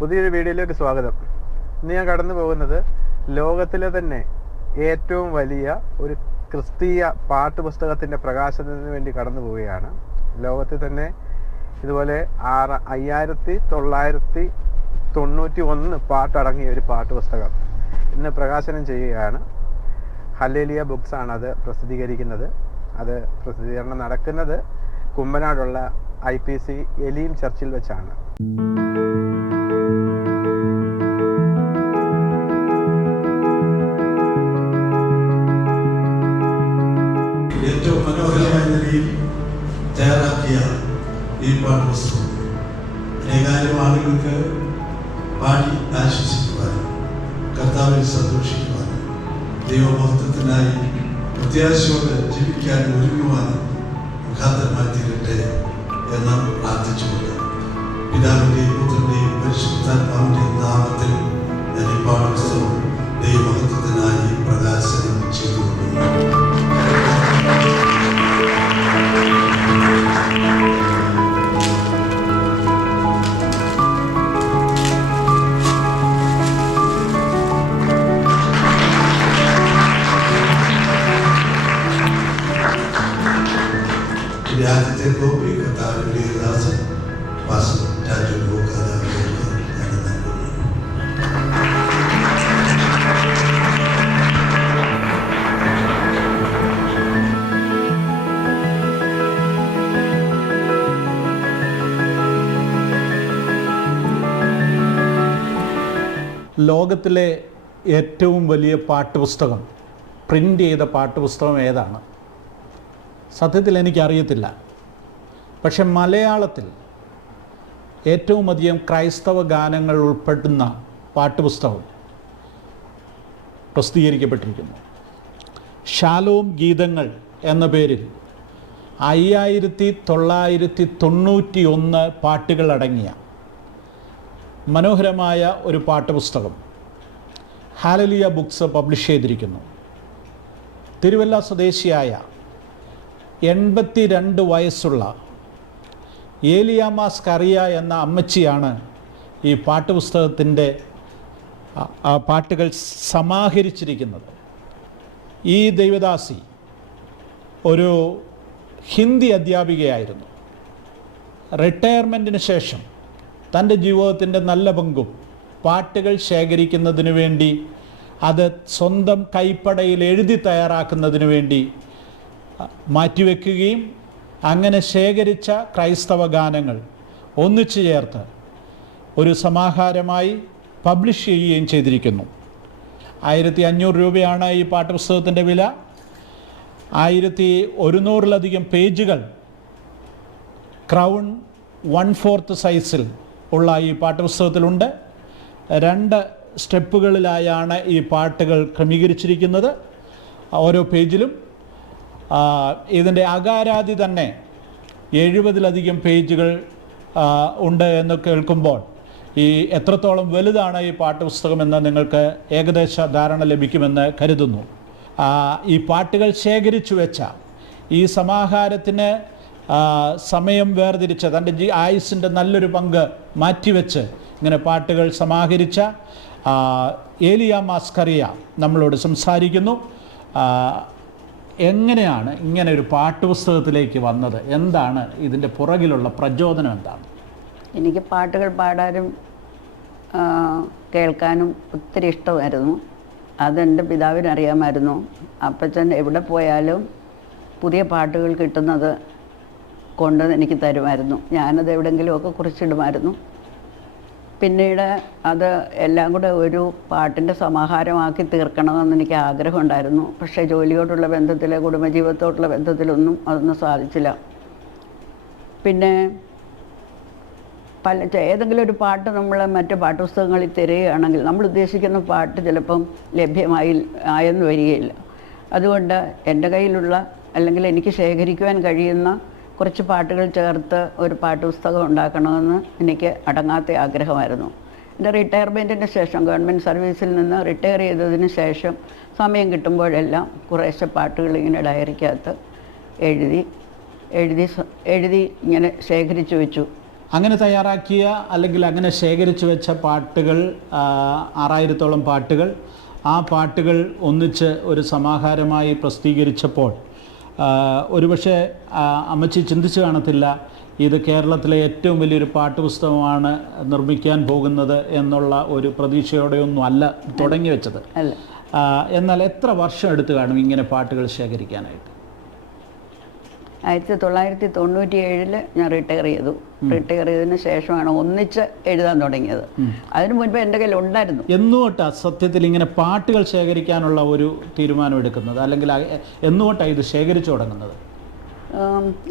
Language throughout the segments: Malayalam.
പുതിയൊരു വീഡിയോയിലേക്ക് സ്വാഗതം. ഇന്ന് ഞാൻ കടന്നു പോകുന്നത് ലോകത്തിലെ തന്നെ ഏറ്റവും വലിയ ഒരു ക്രിസ്തീയ പാട്ടുപുസ്തകത്തിൻ്റെ പ്രകാശനത്തിന് വേണ്ടി കടന്നു പോവുകയാണ്. ലോകത്തിൽ തന്നെ ഇതുപോലെ 5991 പാട്ടടങ്ങിയ ഒരു പാട്ടുപുസ്തകം ഇന്ന് പ്രകാശനം ചെയ്യുകയാണ്. ഹല്ലേലൂയ ബുക്സ് ആണ് അത് പ്രസിദ്ധീകരിക്കുന്നത്. അത് പ്രസിദ്ധീകരണം നടക്കുന്നത് കുമ്പനാടുള്ള IPC എലീം ചർച്ചിൽ വെച്ചാണ്. ഏറ്റവും മനോഹരമായ നിലയിൽ തയ്യാറാക്കിയ ഈ പാഠപുസ്തകം അനേകായിരം ആളുകൾക്ക് പാടി ആശ്വസിക്കുവാനും കർത്താവിൽ സന്തോഷിക്കുവാനും ദൈവമഹത്വത്തിനായി പ്രത്യാശയോടെ ജീവിക്കാനും ഒരുങ്ങുവാനും മുഖാന്തരമായി തീരട്ടെ എന്ന് പ്രാർത്ഥിച്ചുകൊണ്ട് പിതാവിൻ്റെയും പുത്രൻ്റെയും പരിശുദ്ധാത്മാവിൻ്റെയും നാമത്തിൽ ഞാൻ ഈ പാഠപുസ്തകം ദൈവമഹത്വത്തിനായി പ്രകാശനം ചെയ്തുകൊള്ളുന്നു. ആദ്യത്തെ കോപ്പി കർത്താവിന്റെ ദാസൻ പാസ്റ്റർ രാജു ഗോകാലാവിലേക്ക് ഞാൻ നൽകുന്നു. ലോകത്തിലെ ഏറ്റവും വലിയ പാട്ടുപുസ്തകം, പ്രിൻ്റ് ചെയ്ത പാട്ടുപുസ്തകം ഏതാണ്? സത്യത്തിൽ എനിക്കറിയത്തില്ല. പക്ഷെ മലയാളത്തിൽ ഏറ്റവും അധികം ക്രൈസ്തവ ഗാനങ്ങൾ ഉൾപ്പെടുന്ന പാട്ടുപുസ്തകം പ്രസിദ്ധീകരിക്കപ്പെട്ടിരിക്കുന്നു. ഷാലോം ഗീതങ്ങൾ എന്ന പേരിൽ 5991 പാട്ടുകളടങ്ങിയ മനോഹരമായ ഒരു പാട്ടുപുസ്തകം ഹല്ലേലൂയ ബുക്സ് പബ്ലിഷ് ചെയ്തിരിക്കുന്നു. തിരുവല്ല സ്വദേശിയായ 82 വയസ്സുള്ള ഏലിയാമാസ് കറിയ എന്ന അമ്മച്ചിയാണ് ഈ പാട്ടുപുസ്തകത്തിൻ്റെ പാട്ടുകൾ സമാഹരിച്ചിരിക്കുന്നത്. ഈ ദൈവദാസി ഒരു ഹിന്ദി അധ്യാപികയായിരുന്നു. റിട്ടയർമെൻറ്റിന് ശേഷം തൻ്റെ ജീവിതത്തിൻ്റെ നല്ല പങ്കും പാട്ടുകൾ ശേഖരിക്കുന്നതിന് വേണ്ടി, അത് സ്വന്തം കൈപ്പടയിൽ എഴുതി തയ്യാറാക്കുന്നതിന് വേണ്ടി മാറ്റിവെക്കുകയും അങ്ങനെ ശേഖരിച്ച ക്രൈസ്തവ ഗാനങ്ങൾ ഒന്നിച്ചു ചേർത്ത് ഒരു സമാഹാരമായി പബ്ലിഷ് ചെയ്യുകയും ചെയ്തിരിക്കുന്നു. 1500 രൂപയാണ് ഈ പാഠപുസ്തകത്തിൻ്റെ വില. 1100-ലധികം പേജുകൾ ക്രൗൺ 1/4 സൈസിൽ ഉള്ള ഈ പാഠപുസ്തകത്തിലുണ്ട്. 2 സ്റ്റെപ്പുകളിലായാണ് ഈ പാട്ടുകൾ ക്രമീകരിച്ചിരിക്കുന്നത്. ഓരോ പേജിലും ഇതിൻ്റെ അകാരാതി തന്നെ 70-ലധികം പേജുകൾ ഉണ്ട് എന്ന് കേൾക്കുമ്പോൾ ഈ എത്രത്തോളം വലുതാണ് ഈ പാഠപുസ്തകമെന്ന് നിങ്ങൾക്ക് ഏകദേശ ധാരണ ലഭിക്കുമെന്ന് കരുതുന്നു. ഈ പാട്ടുകൾ ശേഖരിച്ചു വെച്ച ഈ സമാഹാരത്തിന് സമയം വേർതിരിച്ച, തൻ്റെ ആയുസ്സിൻ്റെ നല്ലൊരു പങ്ക് മാറ്റിവെച്ച് ഇങ്ങനെ പാട്ടുകൾ സമാഹരിച്ച ഏലിയാമാസ് കറിയ നമ്മളോട് സംസാരിക്കുന്നു. എങ്ങനെയാണ് ഇങ്ങനെ ഒരു പാട്ടുപുസ്തകത്തിലേക്ക് വന്നത്? എന്താണ് ഇതിൻ്റെ പുറകിലുള്ള പ്രചോദനം? എന്താണ്? എനിക്ക് പാട്ടുകൾ പാടാനും കേൾക്കാനും ഒത്തിരി ഇഷ്ടമായിരുന്നു. അതെൻ്റെ പിതാവിനറിയാമായിരുന്നു. അപ്പച്ചൻ എവിടെ പോയാലും പുതിയ പാട്ടുകൾ കിട്ടുന്നത് കൊണ്ട് എനിക്ക് തരുമായിരുന്നു. ഞാനത് എവിടെയെങ്കിലുമൊക്കെ കുറിച്ചിടുമായിരുന്നു. പിന്നീട് അത് എല്ലാം കൂടെ ഒരു പാട്ടിൻ്റെ സമാഹാരമാക്കി തീർക്കണമെന്ന് എനിക്ക് ആഗ്രഹമുണ്ടായിരുന്നു. പക്ഷേ ജോലിയോടുള്ള ബന്ധത്തിൽ, കുടുംബജീവിതത്തോടുള്ള ബന്ധത്തിലൊന്നും അതൊന്നും സാധിച്ചില്ല. പിന്നെ ഏതെങ്കിലും ഒരു പാട്ട് നമ്മൾ മറ്റ് പാഠപുസ്തകങ്ങളിൽ തിരയുകയാണെങ്കിൽ നമ്മൾ ഉദ്ദേശിക്കുന്ന പാട്ട് ചിലപ്പം ആയെന്ന് വരികയില്ല. അതുകൊണ്ട് എൻ്റെ കയ്യിലുള്ള, അല്ലെങ്കിൽ എനിക്ക് ശേഖരിക്കുവാൻ കഴിയുന്ന കുറച്ച് പാട്ടുകൾ ചേർത്ത് ഒരു പാട്ടുപുസ്തകം ഉണ്ടാക്കണമെന്ന് എനിക്ക് അടങ്ങാത്ത ആഗ്രഹമായിരുന്നു. എൻ്റെ റിട്ടയർമെൻറ്റിന് ശേഷം, ഗവൺമെൻറ് സർവീസിൽ നിന്ന് റിട്ടയർ ചെയ്തതിന് ശേഷം സമയം കിട്ടുമ്പോഴെല്ലാം കുറേശ്ശെ പാട്ടുകൾ ഇങ്ങനെ ഡയറിക്കകത്ത് എഴുതി ഇങ്ങനെ ശേഖരിച്ചു വെച്ചു. അങ്ങനെ തയ്യാറാക്കിയ അല്ലെങ്കിൽ അങ്ങനെ ശേഖരിച്ചു വെച്ച പാട്ടുകൾ 6000-ഓളം പാട്ടുകൾ, ആ പാട്ടുകൾ ഒന്നിച്ച് ഒരു സമാഹാരമായി പ്രസിദ്ധീകരിച്ചപ്പോൾ ഒരുപക്ഷെ അമ്മച്ചി ചിന്തിച്ചു കാണത്തില്ല ഇത് കേരളത്തിലെ ഏറ്റവും വലിയൊരു പാട്ടുപുസ്തകമാണ് നിർമ്മിക്കാൻ പോകുന്നത് എന്നുള്ള ഒരു പ്രതീക്ഷയോടെയൊന്നും അല്ല തുടങ്ങി വെച്ചത്. എന്നാൽ എത്ര വർഷം എടുത്തു കാണും ഇങ്ങനെ പാട്ടുകൾ ശേഖരിക്കാനായിട്ട്? 1997 ഞാൻ റിട്ടയർ ചെയ്തു. റിട്ടയർ ചെയ്തതിന് ശേഷമാണ് ഒന്നിച്ച് എഴുതാൻ തുടങ്ങിയത്. അതിനു മുൻപ് എൻ്റെ കയ്യിൽ ഉണ്ടായിരുന്നു. എന്നുകൊണ്ടാണ് സത്യത്തിൽ ഇങ്ങനെ പാട്ടുകൾ ശേഖരിക്കാനുള്ള ഒരു തീരുമാനം എടുക്കുന്നത്, അല്ലെങ്കിൽ എന്നുകൊണ്ടാണ് ഇത് ശേഖരിച്ചു തുടങ്ങുന്നത്?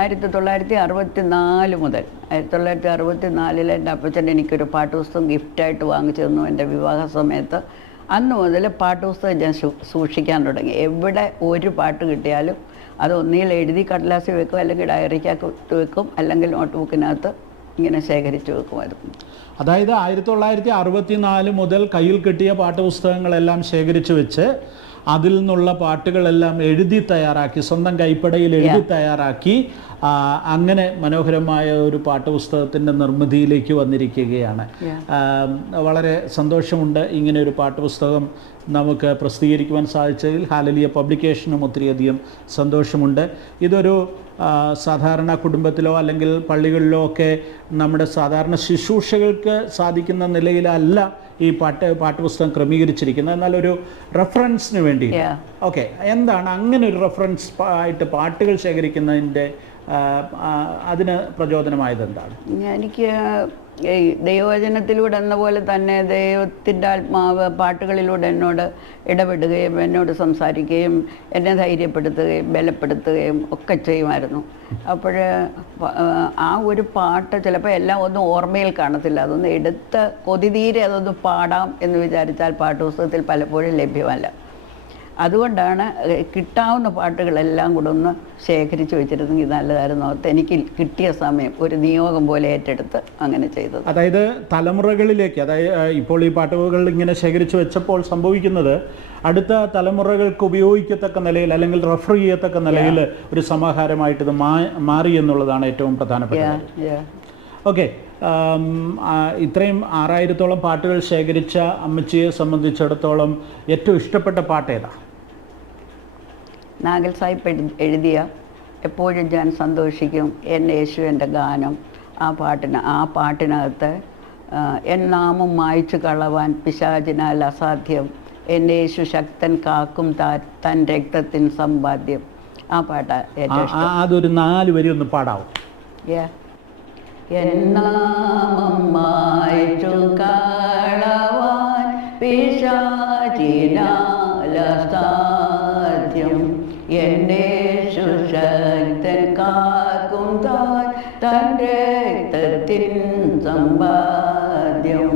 1964 മുതൽ 1964 എൻ്റെ അപ്പച്ചൻ എനിക്കൊരു പാട്ടുപുസ്തകം ഗിഫ്റ്റായിട്ട് വാങ്ങിച്ചു തന്നു എൻ്റെ വിവാഹ സമയത്ത്. അന്ന് മുതൽ പാട്ടുപുസ്തകം ഞാൻ സൂക്ഷിക്കാൻ തുടങ്ങി. എവിടെ ഒരു പാട്ട് കിട്ടിയാലും അത് ഒന്നിൽ എഴുതി കടലാസിൽ വെക്കും, അല്ലെങ്കിൽ ഡയറിക്കകത്ത് വെക്കും, അല്ലെങ്കിൽ നോട്ട് ബുക്കിനകത്ത് ഇങ്ങനെ ശേഖരിച്ച് വെക്കുമായിരുന്നു. അതായത് 1964 മുതൽ കയ്യിൽ കിട്ടിയ പാട്ടുപുസ്തകങ്ങളെല്ലാം ശേഖരിച്ച് വെച്ച് അതിൽ നിന്നുള്ള പാട്ടുകളെല്ലാം എഴുതി തയ്യാറാക്കി, സ്വന്തം കൈപ്പടയിൽ എഴുതി തയ്യാറാക്കി, അങ്ങനെ മനോഹരമായ ഒരു പാട്ടുപുസ്തകത്തിൻ്റെ നിർമ്മിതിയിലേക്ക് വന്നിരിക്കുകയാണ്. വളരെ സന്തോഷമുണ്ട് ഇങ്ങനെ ഒരു പാട്ടുപുസ്തകം നമുക്ക് പ്രസിദ്ധീകരിക്കുവാൻ സാധിച്ചതിൽ. ഹാലലിയ പബ്ലിക്കേഷനും ഒത്തിരിയധികം സന്തോഷമുണ്ട്. ഇതൊരു സാധാരണ കുടുംബത്തിലോ അല്ലെങ്കിൽ പള്ളികളിലോ ഒക്കെ നമ്മുടെ സാധാരണ ശുശ്രൂഷകൾക്ക് സാധിക്കുന്ന നിലയിലല്ല ഈ പാട്ടുപുസ്തകം ക്രമീകരിച്ചിരിക്കുന്നത്. എന്നാൽ ഒരു റെഫറൻസിന് വേണ്ടി. ഓക്കെ, എന്താണ് അങ്ങനെ ഒരു റെഫറൻസ് ആയിട്ട് പാട്ടുകൾ ശേഖരിക്കുന്നതിൻ്റെ അതിന് പ്രചോദനമായത് എന്താണ്? എനിക്ക് ദൈവവചനത്തിലൂടെ എന്ന പോലെ തന്നെ ദൈവത്തിൻ്റെ ആത്മാവ് പാട്ടുകളിലൂടെ എന്നോട് ഇടപെടുകയും എന്നോട് സംസാരിക്കുകയും എന്നെ ധൈര്യപ്പെടുത്തുകയും ബലപ്പെടുത്തുകയും ഒക്കെ ചെയ്യുമായിരുന്നു. അപ്പോൾ ആ ഒരു പാട്ട് ചിലപ്പോൾ എല്ലാം ഒന്നും ഓർമ്മയിൽ കാണത്തില്ല. അതൊന്ന് എടുത്ത് കൊതിതീരെ അതൊന്ന് പാടാം എന്ന് വിചാരിച്ചാൽ പാട്ടുപുസ്തകത്തിൽ പലപ്പോഴും ലഭ്യമല്ല. അതുകൊണ്ടാണ് കിട്ടാവുന്ന പാട്ടുകളെല്ലാം കൂടെ ഒന്ന് ശേഖരിച്ച് വെച്ചിരുന്നെങ്കിൽ നല്ലതായിരുന്നു. എനിക്ക് കിട്ടിയ സമയം ഒരു നിയോഗം പോലെ ഏറ്റെടുത്ത് അങ്ങനെ ചെയ്തത്. അതായത് തലമുറകളിലേക്ക്, അതായത് ഇപ്പോൾ ഈ പാട്ടുകൾ ഇങ്ങനെ ശേഖരിച്ച് വെച്ചപ്പോൾ സംഭവിക്കുന്നത് അടുത്ത തലമുറകൾക്ക് ഉപയോഗിക്കത്തക്ക നിലയിൽ അല്ലെങ്കിൽ റെഫർ ചെയ്യത്തക്ക നിലയിൽ ഒരു സമാഹാരമായിട്ട് ഇത് മാറി എന്നുള്ളതാണ് ഏറ്റവും പ്രധാനപ്പെട്ടത്. ഓക്കെ, ഇത്രയും 6000-ഓളം പാട്ടുകൾ ശേഖരിച്ച അമ്മച്ചിയെ സംബന്ധിച്ചിടത്തോളം ഏറ്റവും ഇഷ്ടപ്പെട്ട പാട്ട് ഏതാ? നാഗൽ സാഹിബ് എഴുതിയ എപ്പോഴും ഞാൻ സന്തോഷിക്കും എന്നെ യേശു എൻ്റെ ഗാനം. ആ പാട്ടിനകത്ത് എൻ നാമം മായ്ച്ചു കളവാൻ പിശാചിനാൽ അസാധ്യം, എന്നെ യേശു ശക്തൻ കാക്കും തൻ രക്തത്തിൻ സമ്പാദ്യം. ആ പാട്ടാ ഏറ്റവും ഇഷ്ടം. അതൊരു 4 വരി ഒന്ന് പാടാവും. എന്നാമം മായ്ച്ചു കളവാൻ പിശാചിനാൽ അസാധ്യം, എന്നെ ശക്തൻ കാക്കും തൻ രക്തത്തിൻ സമ്പാദ്യം.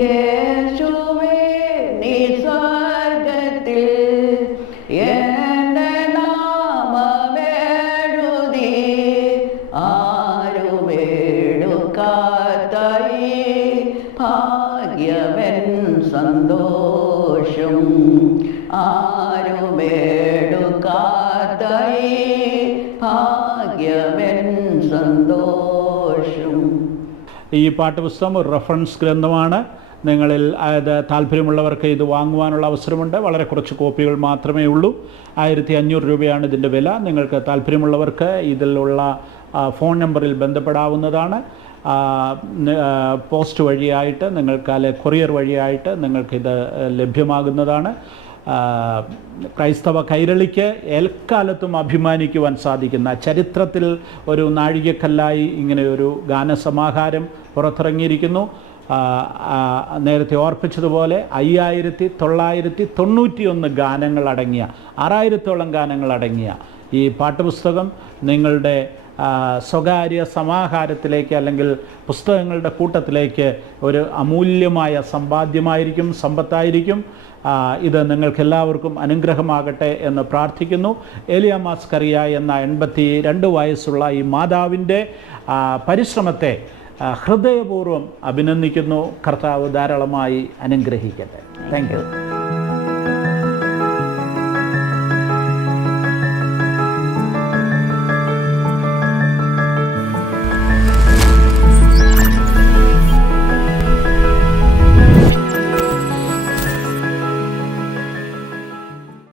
യേശുവേ നീ സ്വർഗ്ഗത്തിൽ എൻ്റെ നാമമെഴുതി ഭാഗ്യവൻ സന്തോഷം, ആരുമേടുക്കാത്തൈ ഭാഗ്യവൻ സന്തോഷം. ഈ പാട്ടുപുസ്തകം ഒരു റെഫറൻസ് ഗ്രന്ഥമാണ്. നിങ്ങളിൽ താല്പര്യമുള്ളവർക്ക് ഇത് വാങ്ങുവാനുള്ള അവസരമുണ്ട്. വളരെ കുറച്ച് കോപ്പികൾ മാത്രമേ ഉള്ളൂ. 1500 രൂപയാണ് ഇതിൻ്റെ വില. നിങ്ങൾക്ക് താല്പര്യമുള്ളവർക്ക് ഇതിലുള്ള ഫോൺ നമ്പറിൽ ബന്ധപ്പെടാവുന്നതാണ്. പോസ്റ്റ് വഴിയായിട്ട് നിങ്ങൾക്ക് അല്ലെങ്കിൽ കൊറിയർ വഴിയായിട്ട് നിങ്ങൾക്കിത് ലഭ്യമാകുന്നതാണ്. ക്രൈസ്തവ കൈരളിക്ക് എൽക്കാലത്തും അഭിമാനിക്കുവാൻ സാധിക്കുന്ന, ചരിത്രത്തിൽ ഒരു നാഴികക്കല്ലായി ഇങ്ങനെ ഒരു ഗാനസമാഹാരം പുറത്തിറങ്ങിയിരിക്കുന്നു. നേരത്തെ ഓർപ്പിച്ചതുപോലെ 5991 ഗാനങ്ങളടങ്ങിയ 6000-ഓളം ഗാനങ്ങളടങ്ങിയ ഈ പാട്ടുപുസ്തകം നിങ്ങളുടെ സ്വകാര്യ സമാഹാരത്തിലേക്ക് അല്ലെങ്കിൽ പുസ്തകങ്ങളുടെ കൂട്ടത്തിലേക്ക് ഒരു അമൂല്യമായ സമ്പാദ്യമായിരിക്കും, സമ്പത്തായിരിക്കും. ഇത് നിങ്ങൾക്കെല്ലാവർക്കും അനുഗ്രഹമാകട്ടെ എന്ന് പ്രാർത്ഥിക്കുന്നു. ഏലിയ മാസ്കറിയ എന്ന 82 വയസ്സുള്ള ഈ മാതാവിൻ്റെ പരിശ്രമത്തെ ഹൃദയപൂർവ്വം അഭിനന്ദിക്കുന്നു. കർത്താവ് ധാരാളമായി അനുഗ്രഹിക്കട്ടെ. Thank you.